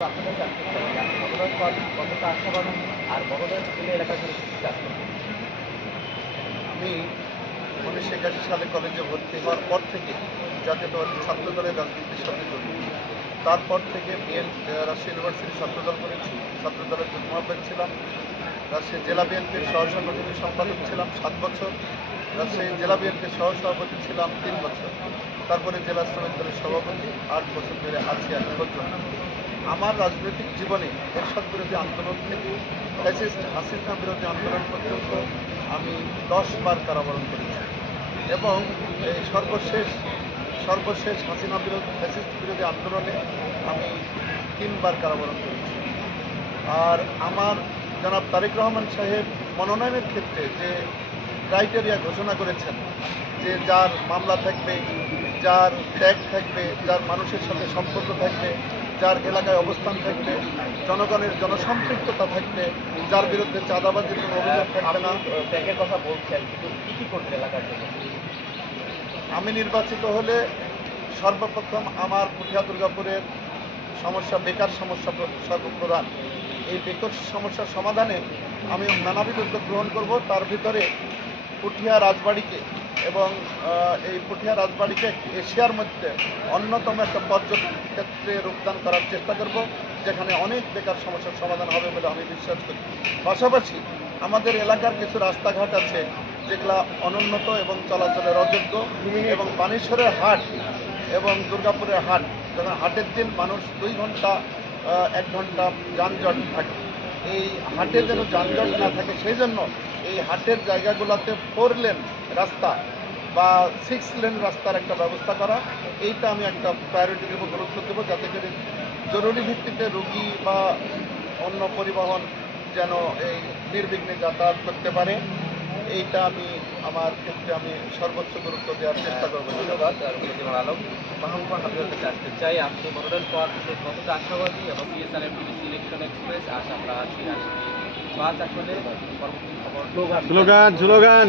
আমি উনিশশো একাশি সালে কলেজে ভর্তি হওয়ার পর থেকে জাতীয়তাবাদী ছাত্র দলের রাজনীতির সাথে জড়িত। তারপর থেকে বিএন রাজশাহী ইউনিভার্সিটি ছাত্রদল করেছি। ছাত্র দলের যুগ্ম আহ্বায়ক ছিলাম। রাজশাহী জেলা বিএনপির সহ সাংগঠনিক সম্পাদক ছিলাম সাত বছর। রাজশাহী জেলা বিএনপির সহ সভাপতি ছিলাম তিন বছর। তারপরে জেলা শ্রমিক দলের সভাপতি আট বছর ধরে আছি এখন পর্যন্ত আমার রাজনৈতিক জীবনে এরশাদ বিরোধী আন্দোলন থেকে ফ্যাসিস্ট হাসিনা বিরোধী আন্দোলন পর্যন্ত আমি দশ বার কারাবরণ করেছি। এবং এই সর্বশেষ সর্বশেষ হাসিনা বিরোধী, ফ্যাসিস্ট বিরোধী আন্দোলনে আমি তিনবার কারাবরণ করেছি। আর আমার জনাব তারেক রহমান সাহেব মনোনয়নের ক্ষেত্রে যে ক্রাইটেরিয়া ঘোষণা করেছেন, যে যার মামলা থাকবে, যার ট্যাগ থাকবে, যার মানুষের সাথে সম্পর্ক থাকবে যার এলাকায় অবস্থান থাকবে জনগণের জনসম্পৃক্ততা থাকবে যার বিরুদ্ধে চাঁদাবাজির কোনো অভিযোগ থাকবে না। ব্যাগের কথা বলছেন কিন্তু কি কি করবেন এলাকার জন্য? আমি নির্বাচিত হলে সর্বপ্রথম আমার পুঠিয়া দুর্গাপুরের সমস্যা বেকার সমস্যা সর্বপ্রধান। এই বেকার সমস্যার সমাধানে আমি নানাবিধ উদ্যোগ গ্রহণ করব। তার ভিতরে পুঠিয়া রাজবাড়িকে এবং এই পুঠিয়া রাজবাড়িকে এশিয়ার মধ্যে অন্যতম একটা পর্যটন ক্ষেত্রে রূপদান করার চেষ্টা করব, যেখানে অনেক বেকার সমস্যার সমাধান হবে বলে আমি বিশ্বাস করি। পাশাপাশি আমাদের এলাকার কিছু রাস্তাঘাট আছে যেগুলা অনুন্নত এবং চলাচলের অযোগ্য এবং বানেশ্বরের হাট এবং দুর্গাপুরের হাট, যখন হাটের দিন মানুষ দুই ঘণ্টা এক ঘণ্টা যানজট থাকে। এই হাটে যেন যানজট না থাকে, সেই জন্য এই হাটের জায়গাগুলোতে ফোর লেন রাস্তা বা সিক্স লেন রাস্তার একটা ব্যবস্থা করা। এইটা আমি একটা প্রায়োরিটি দেবো গুরুত্ব দেবো যাতে করে জরুরি ভিত্তিতে রুগী বা অন্য পরিবহন যেন এই নির্বিঘ্নে যাতায়াত করতে পারে। এইটা আমি আমার ক্ষেত্রে আমি সর্বোচ্চ গুরুত্ব দেওয়ার চেষ্টা করব। ধন্যবাদ আলম। মাহমুদ হাবিবকে জানতে চাই। আপনি বড়দের পর যে কতটা আশাবাদী এবং বিএসআরএম সিলেকশন এক্সপ্রেস আজ আমরা আছি রাজশাহী পাঁচ আসলে পরবর্তী খবর স্লোগান স্লোগান।